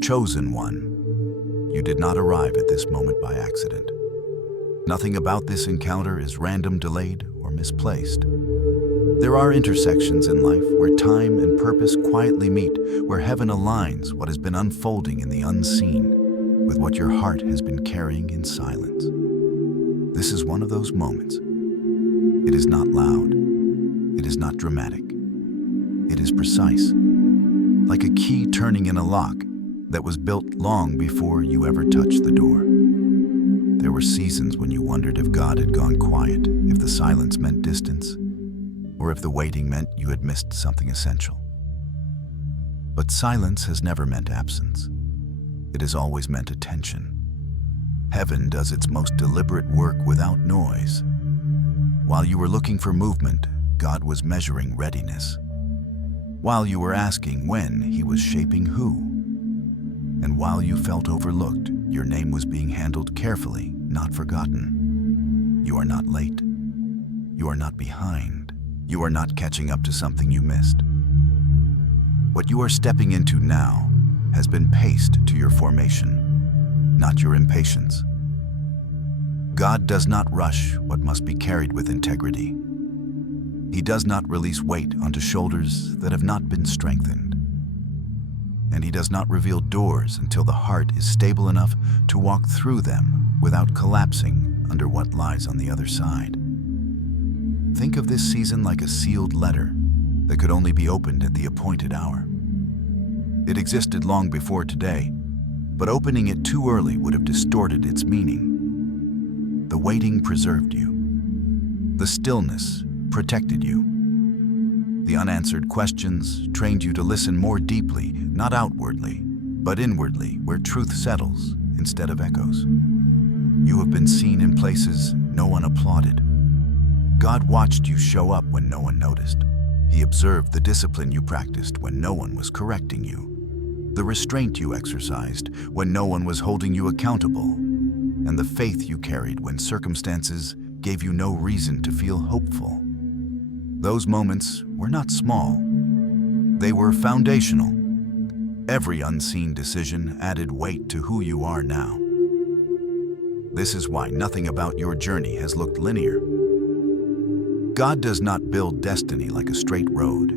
chosen one. You did not arrive at this moment by accident. Nothing about this encounter is random, delayed, or misplaced. There are intersections in life where time and purpose quietly meet, where heaven aligns what has been unfolding in the unseen with what your heart has been carrying in silence. This is one of those moments. It is not loud. It is not dramatic. It is precise, like a key turning in a lock that was built long before you ever touched the door. There were seasons when you wondered if God had gone quiet, if the silence meant distance, or if the waiting meant you had missed something essential. But silence has never meant absence. It has always meant attention. Heaven does its most deliberate work without noise. While you were looking for movement, God was measuring readiness. While you were asking when, He was shaping who. And while you felt overlooked, your name was being handled carefully, not forgotten. You are not late. You are not behind. You are not catching up to something you missed. What you are stepping into now has been paced to your formation, not your impatience. God does not rush what must be carried with integrity. He does not release weight onto shoulders that have not been strengthened. And He does not reveal doors until the heart is stable enough to walk through them without collapsing under what lies on the other side. Think of this season like a sealed letter that could only be opened at the appointed hour. It existed long before today, but opening it too early would have distorted its meaning. The waiting preserved you. The stillness protected you. The unanswered questions trained you to listen more deeply, not outwardly, but inwardly, where truth settles instead of echoes. You have been seen in places no one applauded. God watched you show up when no one noticed. He observed the discipline you practiced when no one was correcting you, the restraint you exercised when no one was holding you accountable, and the faith you carried when circumstances gave you no reason to feel hopeful. Those moments were not small. They were foundational. Every unseen decision added weight to who you are now. This is why nothing about your journey has looked linear. God does not build destiny like a straight road.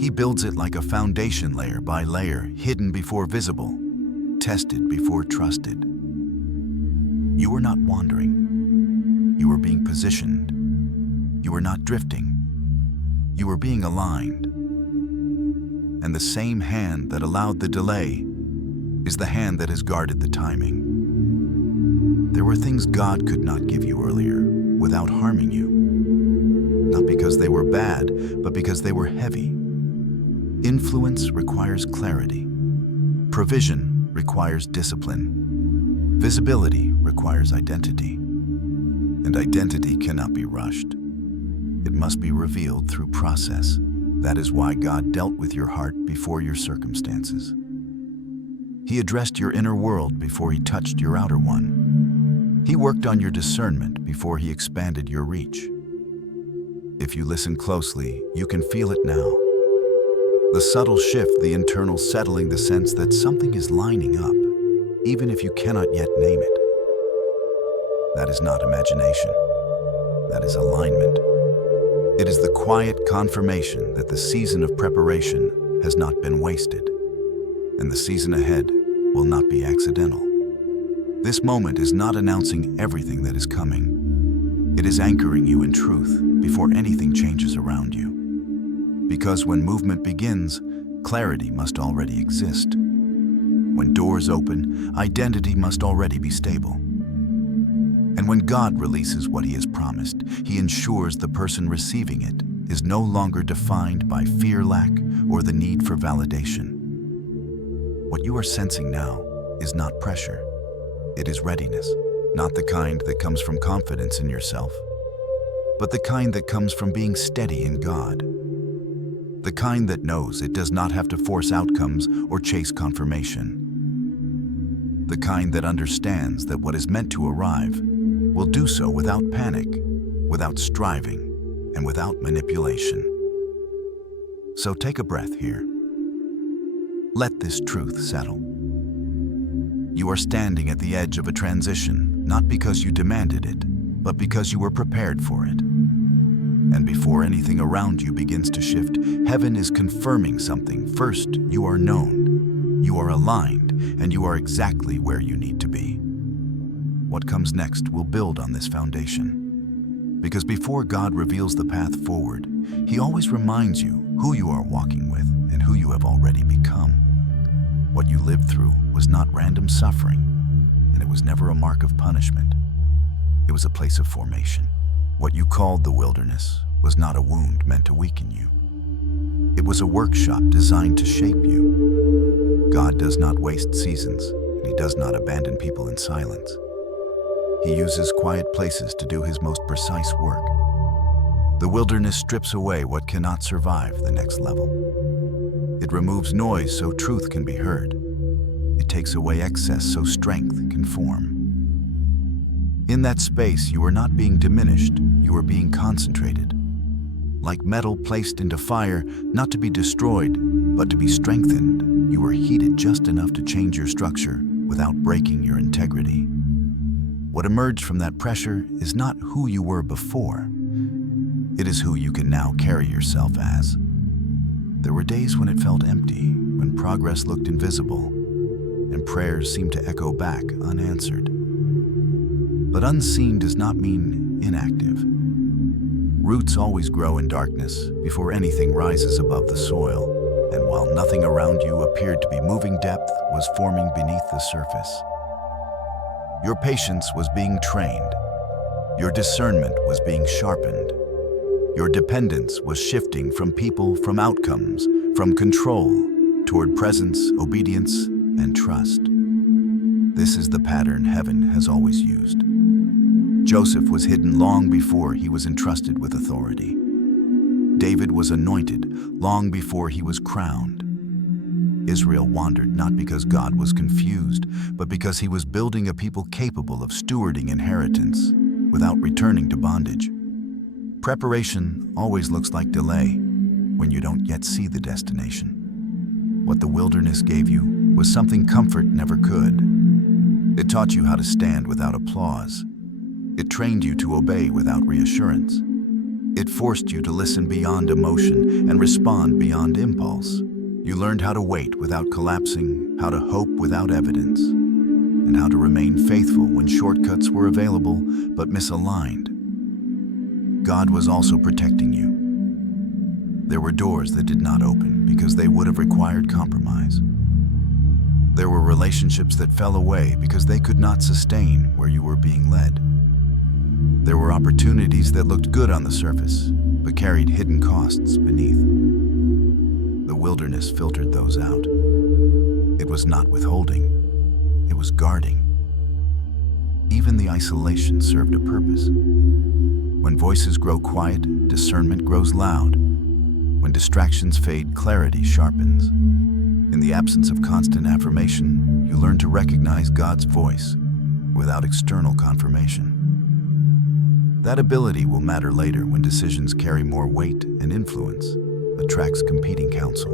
He builds it like a foundation, layer by layer, hidden before visible, tested before trusted. You were not wandering. You were being positioned. You were not drifting. You were being aligned. And the same hand that allowed the delay is the hand that has guarded the timing. There were things God could not give you earlier without harming you. Not because they were bad, but because they were heavy. Influence requires clarity. Provision requires discipline. Visibility requires identity. And identity cannot be rushed. It must be revealed through process. That is why God dealt with your heart before your circumstances. He addressed your inner world before He touched your outer one. He worked on your discernment before He expanded your reach. If you listen closely, you can feel it now. The subtle shift, the internal settling, the sense that something is lining up, even if you cannot yet name it. That is not imagination. That is alignment. It is the quiet confirmation that the season of preparation has not been wasted, and the season ahead will not be accidental. This moment is not announcing everything that is coming. It is anchoring you in truth before anything changes around you. Because when movement begins, clarity must already exist. When doors open, identity must already be stable. And when God releases what He has promised, He ensures the person receiving it is no longer defined by fear, lack, or the need for validation. What you are sensing now is not pressure. It is readiness, not the kind that comes from confidence in yourself, but the kind that comes from being steady in God. The kind that knows it does not have to force outcomes or chase confirmation. The kind that understands that what is meant to arrive will do so without panic, without striving, and without manipulation. So take a breath here. Let this truth settle. You are standing at the edge of a transition, not because you demanded it, but because you were prepared for it. And before anything around you begins to shift, heaven is confirming something. First, you are known, you are aligned, and you are exactly where you need to be. What comes next will build on this foundation. Because before God reveals the path forward, He always reminds you who you are walking with and who you have already become. What you lived through was not random suffering, and it was never a mark of punishment. It was a place of formation. What you called the wilderness was not a wound meant to weaken you. It was a workshop designed to shape you. God does not waste seasons, and He does not abandon people in silence. He uses quiet places to do His most precise work. The wilderness strips away what cannot survive the next level. It removes noise so truth can be heard. It takes away excess so strength can form. In that space, you are not being diminished, you are being concentrated. Like metal placed into fire, not to be destroyed, but to be strengthened, you are heated just enough to change your structure without breaking your integrity. What emerged from that pressure is not who you were before. It is who you can now carry yourself as. There were days when it felt empty, when progress looked invisible, and prayers seemed to echo back unanswered. But unseen does not mean inactive. Roots always grow in darkness before anything rises above the soil, and while nothing around you appeared to be moving, depth was forming beneath the surface. Your patience was being trained. Your discernment was being sharpened. Your dependence was shifting from people, from outcomes, from control, toward presence, obedience, and trust. This is the pattern heaven has always used. Joseph was hidden long before he was entrusted with authority. David was anointed long before he was crowned. Israel wandered not because God was confused, but because He was building a people capable of stewarding inheritance without returning to bondage. Preparation always looks like delay when you don't yet see the destination. What the wilderness gave you was something comfort never could. It taught you how to stand without applause. It trained you to obey without reassurance. It forced you to listen beyond emotion and respond beyond impulse. You learned how to wait without collapsing, how to hope without evidence, and how to remain faithful when shortcuts were available but misaligned. God was also protecting you. There were doors that did not open because they would have required compromise. There were relationships that fell away because they could not sustain where you were being led. There were opportunities that looked good on the surface, but carried hidden costs beneath. The wilderness filtered those out. It was not withholding, it was guarding. Even the isolation served a purpose. When voices grow quiet, discernment grows loud. When distractions fade, clarity sharpens. In the absence of constant affirmation, you learn to recognize God's voice without external confirmation. That ability will matter later when decisions carry more weight and influence, attracts competing counsel.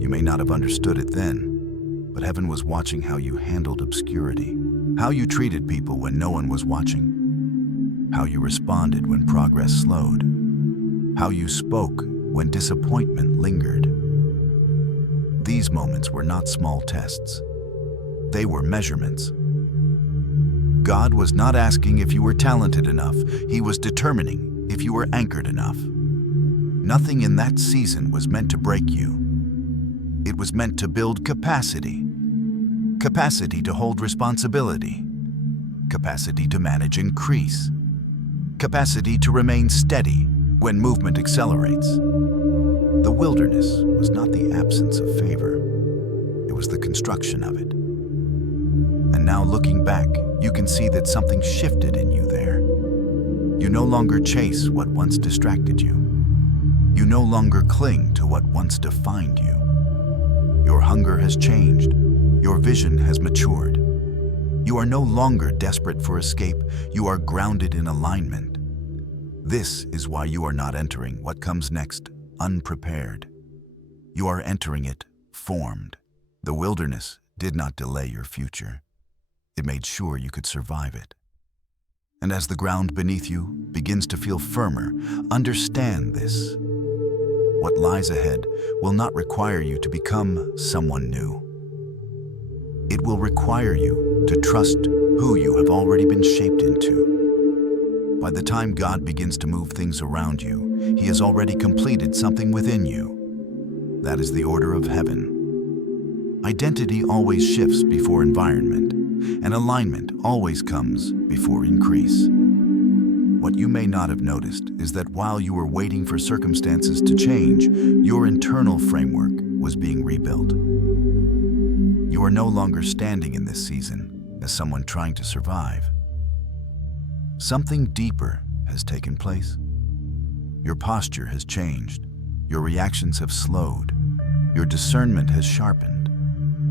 You may not have understood it then, but heaven was watching how you handled obscurity, how you treated people when no one was watching, how you responded when progress slowed, how you spoke when disappointment lingered. These moments were not small tests. They were measurements. God was not asking if you were talented enough. He was determining if you were anchored enough. Nothing in that season was meant to break you. It was meant to build capacity. Capacity to hold responsibility. Capacity to manage increase. Capacity to remain steady when movement accelerates. The wilderness was not the absence of favor. It was the construction of it. And now looking back, you can see that something shifted in you there. You no longer chase what once distracted you. You no longer cling to what once defined you. Your hunger has changed. Your vision has matured. You are no longer desperate for escape. You are grounded in alignment. This is why you are not entering what comes next unprepared. You are entering it formed. The wilderness did not delay your future. It made sure you could survive it. And as the ground beneath you begins to feel firmer, understand this. What lies ahead will not require you to become someone new. It will require you to trust who you have already been shaped into. By the time God begins to move things around you, He has already completed something within you. That is the order of heaven. Identity always shifts before environment, and alignment always comes before increase. What you may not have noticed is that while you were waiting for circumstances to change, your internal framework was being rebuilt. You are no longer standing in this season as someone trying to survive. Something deeper has taken place. Your posture has changed. Your reactions have slowed. Your discernment has sharpened.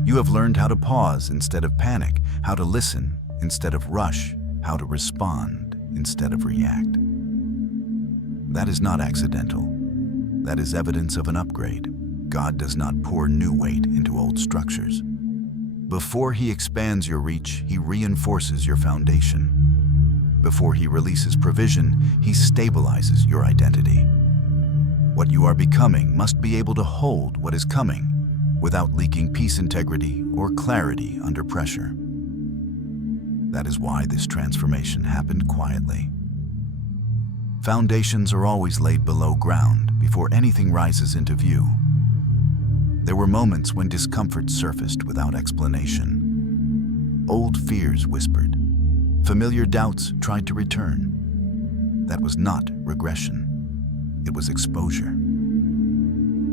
You have learned how to pause instead of panic, how to listen instead of rush, how to respond instead of react. That is not accidental. That is evidence of an upgrade. God does not pour new weight into old structures. Before He expands your reach, He reinforces your foundation. Before He releases provision, He stabilizes your identity. What you are becoming must be able to hold what is coming without leaking peace, integrity, or clarity under pressure. That is why this transformation happened quietly. Foundations are always laid below ground before anything rises into view. There were moments when discomfort surfaced without explanation. Old fears whispered. Familiar doubts tried to return. That was not regression. It was exposure.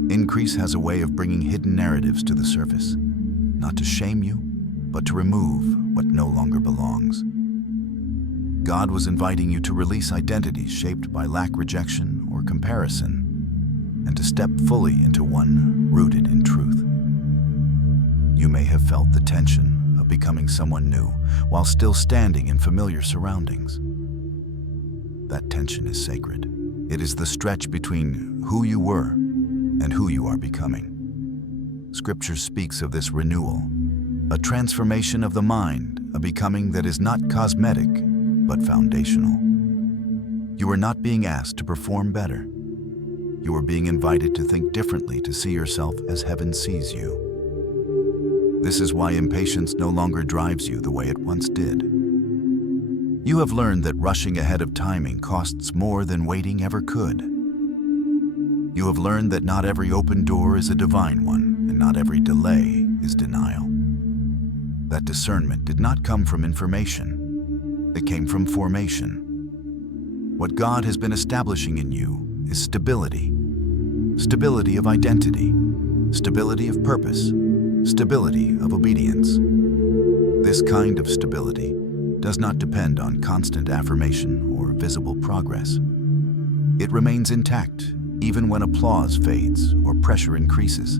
Increase has a way of bringing hidden narratives to the surface, not to shame you, but to remove what no longer belongs. God was inviting you to release identities shaped by lack, rejection, or comparison, and to step fully into one rooted in truth. You may have felt the tension of becoming someone new while still standing in familiar surroundings. That tension is sacred. It is the stretch between who you were and who you are becoming. Scripture speaks of this renewal, a transformation of the mind, a becoming that is not cosmetic, but foundational. You are not being asked to perform better. You are being invited to think differently, to see yourself as heaven sees you. This is why impatience no longer drives you the way it once did. You have learned that rushing ahead of timing costs more than waiting ever could. You have learned that not every open door is a divine one, and not every delay is denial. That discernment did not come from information. It came from formation. What God has been establishing in you is stability. Stability of identity. Stability of purpose. Stability of obedience. This kind of stability does not depend on constant affirmation or visible progress. It remains intact even when applause fades or pressure increases.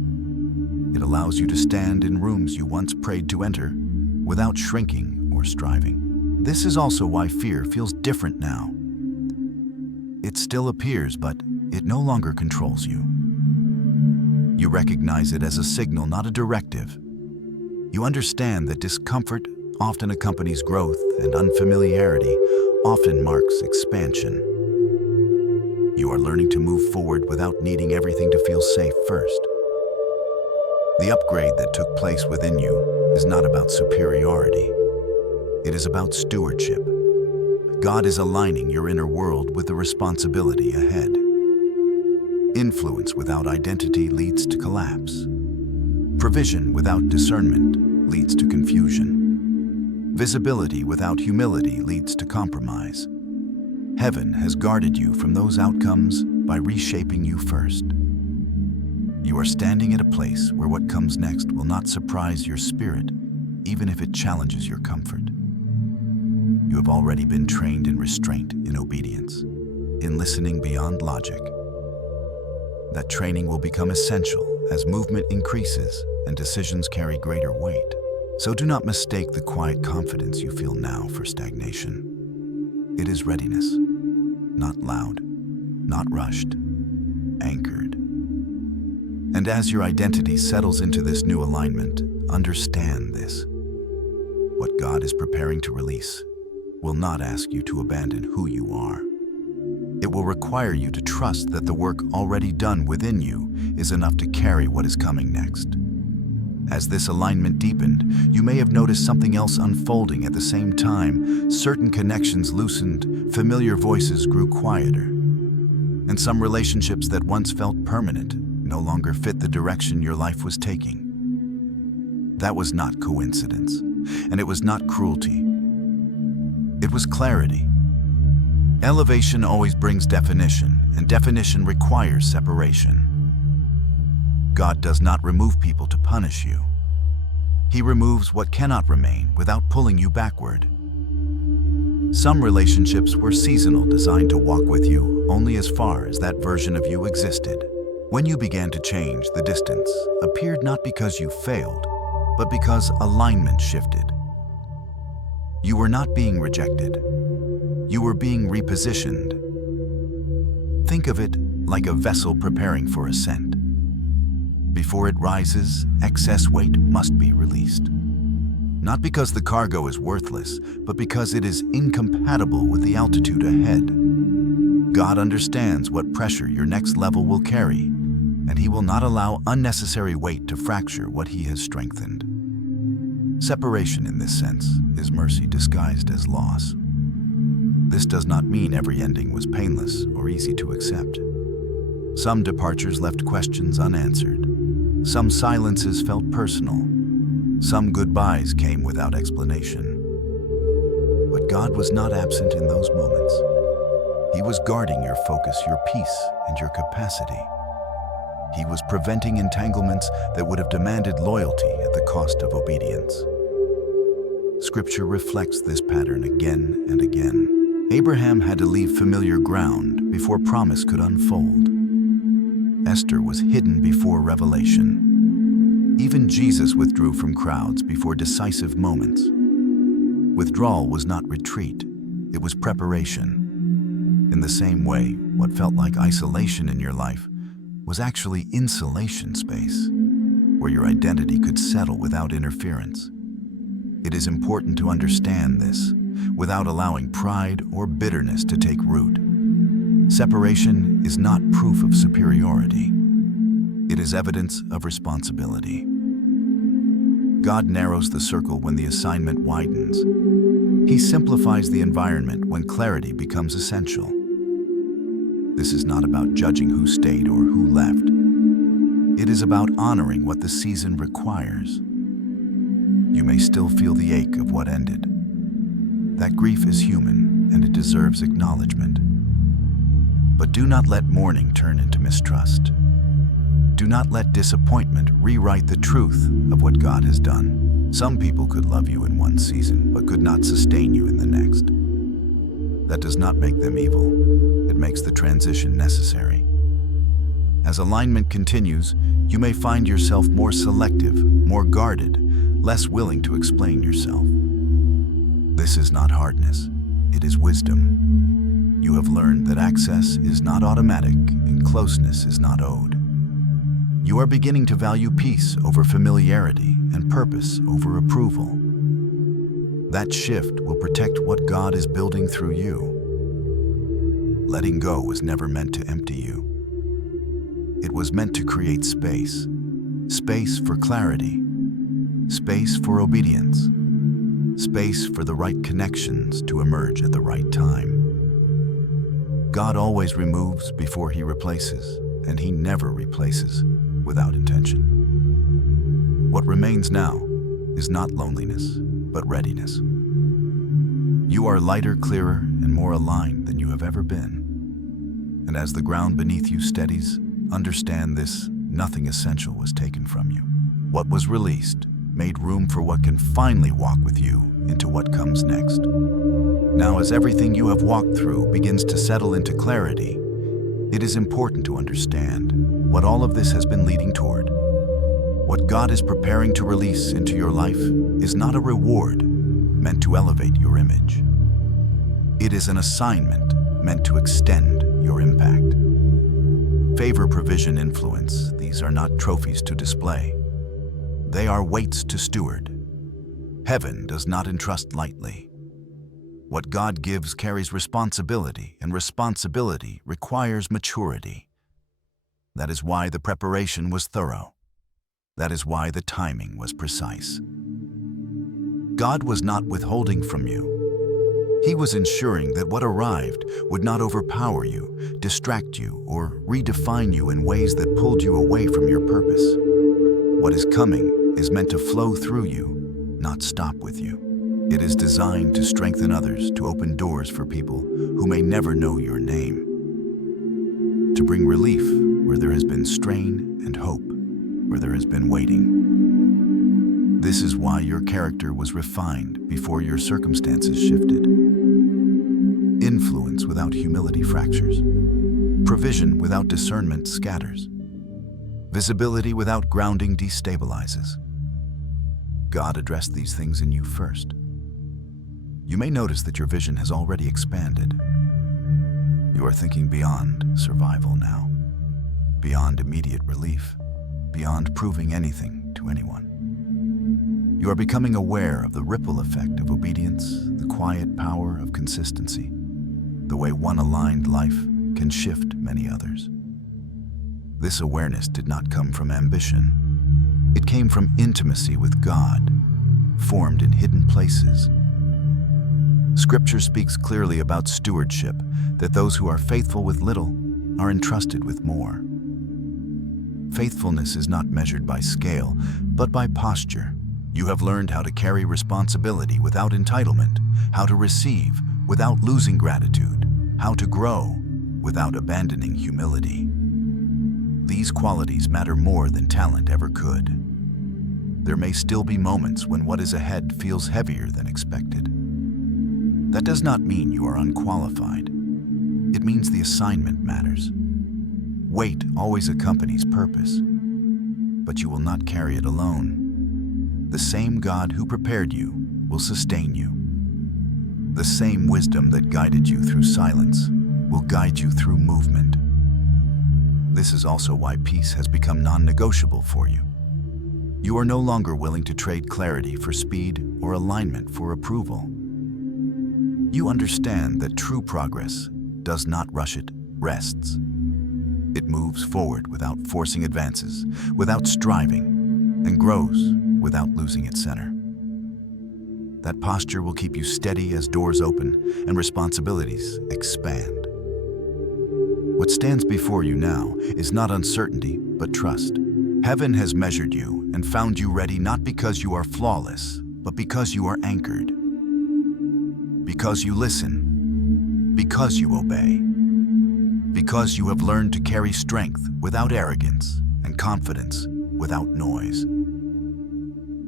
It allows you to stand in rooms you once prayed to enter without shrinking or striving. This is also why fear feels different now. It still appears, but it no longer controls you. You recognize it as a signal, not a directive. You understand that discomfort often accompanies growth, and unfamiliarity often marks expansion. You are learning to move forward without needing everything to feel safe first. The upgrade that took place within you is not about superiority. It is about stewardship. God is aligning your inner world with the responsibility ahead. Influence without identity leads to collapse. Provision without discernment leads to confusion. Visibility without humility leads to compromise. Heaven has guarded you from those outcomes by reshaping you first. You are standing at a place where what comes next will not surprise your spirit, even if it challenges your comfort. You have already been trained in restraint, in obedience, in listening beyond logic. That training will become essential as movement increases and decisions carry greater weight. So do not mistake the quiet confidence you feel now for stagnation. It is readiness, not loud, not rushed, anchored. And as your identity settles into this new alignment, understand this. What God is preparing to release will not ask you to abandon who you are. It will require you to trust that the work already done within you is enough to carry what is coming next. As this alignment deepened, you may have noticed something else unfolding at the same time. Certain connections loosened, familiar voices grew quieter, and some relationships that once felt permanent no longer fit the direction your life was taking. That was not coincidence, and it was not cruelty. It was clarity. Elevation always brings definition, and definition requires separation. God does not remove people to punish you. He removes what cannot remain without pulling you backward. Some relationships were seasonal, designed to walk with you only as far as that version of you existed. When you began to change, the distance appeared not because you failed, but because alignment shifted. You were not being rejected. You were being repositioned. Think of it like a vessel preparing for ascent. Before it rises, excess weight must be released. Not because the cargo is worthless, but because it is incompatible with the altitude ahead. God understands what pressure your next level will carry, and He will not allow unnecessary weight to fracture what He has strengthened. Separation, in this sense, is mercy disguised as loss. This does not mean every ending was painless or easy to accept. Some departures left questions unanswered. Some silences felt personal. Some goodbyes came without explanation. But God was not absent in those moments. He was guarding your focus, your peace, and your capacity. He was preventing entanglements that would have demanded loyalty at the cost of obedience. Scripture reflects this pattern again and again. Abraham had to leave familiar ground before promise could unfold. Esther was hidden before revelation. Even Jesus withdrew from crowds before decisive moments. Withdrawal was not retreat, it was preparation. In the same way, what felt like isolation in your life was actually insulation space, where your identity could settle without interference. It is important to understand this without allowing pride or bitterness to take root. Separation is not proof of superiority. It is evidence of responsibility. God narrows the circle when the assignment widens. He simplifies the environment when clarity becomes essential. This is not about judging who stayed or who left. It is about honoring what the season requires. You may still feel the ache of what ended. That grief is human, and it deserves acknowledgement. But do not let mourning turn into mistrust. Do not let disappointment rewrite the truth of what God has done. Some people could love you in one season, but could not sustain you in the next. That does not make them evil. It makes the transition necessary. As alignment continues, you may find yourself more selective, more guarded, less willing to explain yourself. This is not hardness, it is wisdom. You have learned that access is not automatic and closeness is not owed. You are beginning to value peace over familiarity and purpose over approval. That shift will protect what God is building through you. Letting go was never meant to empty you. It was meant to create space. Space for clarity. Space for obedience. Space for the right connections to emerge at the right time. God always removes before He replaces, and He never replaces without intention. What remains now is not loneliness, but readiness. You are lighter, clearer, and more aligned than you have ever been. And as the ground beneath you steadies, understand this: nothing essential was taken from you. What was released made room for what can finally walk with you into what comes next. Now, as everything you have walked through begins to settle into clarity, it is important to understand what all of this has been leading toward. What God is preparing to release into your life is not a reward meant to elevate your image. It is an assignment meant to extend your impact. Favor, provision, influence, these are not trophies to display. They are weights to steward. Heaven does not entrust lightly. What God gives carries responsibility, and responsibility requires maturity. That is why the preparation was thorough. That is why the timing was precise. God was not withholding from you. He was ensuring that what arrived would not overpower you, distract you, or redefine you in ways that pulled you away from your purpose. What is coming is meant to flow through you, not stop with you. It is designed to strengthen others, to open doors for people who may never know your name, to bring relief where there has been strain and hope where there has been waiting. This is why your character was refined before your circumstances shifted. Influence without humility fractures. Provision without discernment scatters. Visibility without grounding destabilizes. God addressed these things in you first. You may notice that your vision has already expanded. You are thinking beyond survival now, beyond immediate relief, beyond proving anything to anyone. You are becoming aware of the ripple effect of obedience, the quiet power of consistency, the way one aligned life can shift many others. This awareness did not come from ambition. It came from intimacy with God, formed in hidden places. Scripture speaks clearly about stewardship, that those who are faithful with little are entrusted with more. Faithfulness is not measured by scale, but by posture. You have learned how to carry responsibility without entitlement, how to receive without losing gratitude, how to grow without abandoning humility. These qualities matter more than talent ever could. There may still be moments when what is ahead feels heavier than expected. That does not mean you are unqualified. It means the assignment matters. Weight always accompanies purpose, but you will not carry it alone. The same God who prepared you will sustain you. The same wisdom that guided you through silence will guide you through movement. This is also why peace has become non-negotiable for you. You are no longer willing to trade clarity for speed or alignment for approval. You understand that true progress does not rush, it rests. It moves forward without forcing advances, without striving, and grows without losing its center. That posture will keep you steady as doors open and responsibilities expand. What stands before you now is not uncertainty, but trust. Heaven has measured you and found you ready not because you are flawless, but because you are anchored. Because you listen, because you obey, because you have learned to carry strength without arrogance and confidence without noise.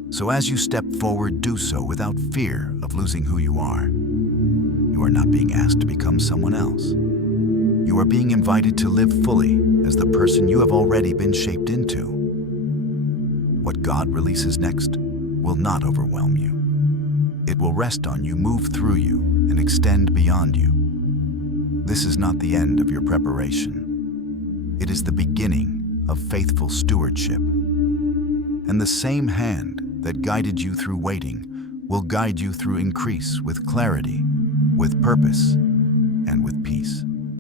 So as you step forward, do so without fear of losing who you are. You are not being asked to become someone else. You are being invited to live fully as the person you have already been shaped into. What God releases next will not overwhelm you. It will rest on you, move through you, and extend beyond you. This is not the end of your preparation. It is the beginning of faithful stewardship. And the same hand that guided you through waiting will guide you through increase with clarity, with purpose, and with peace.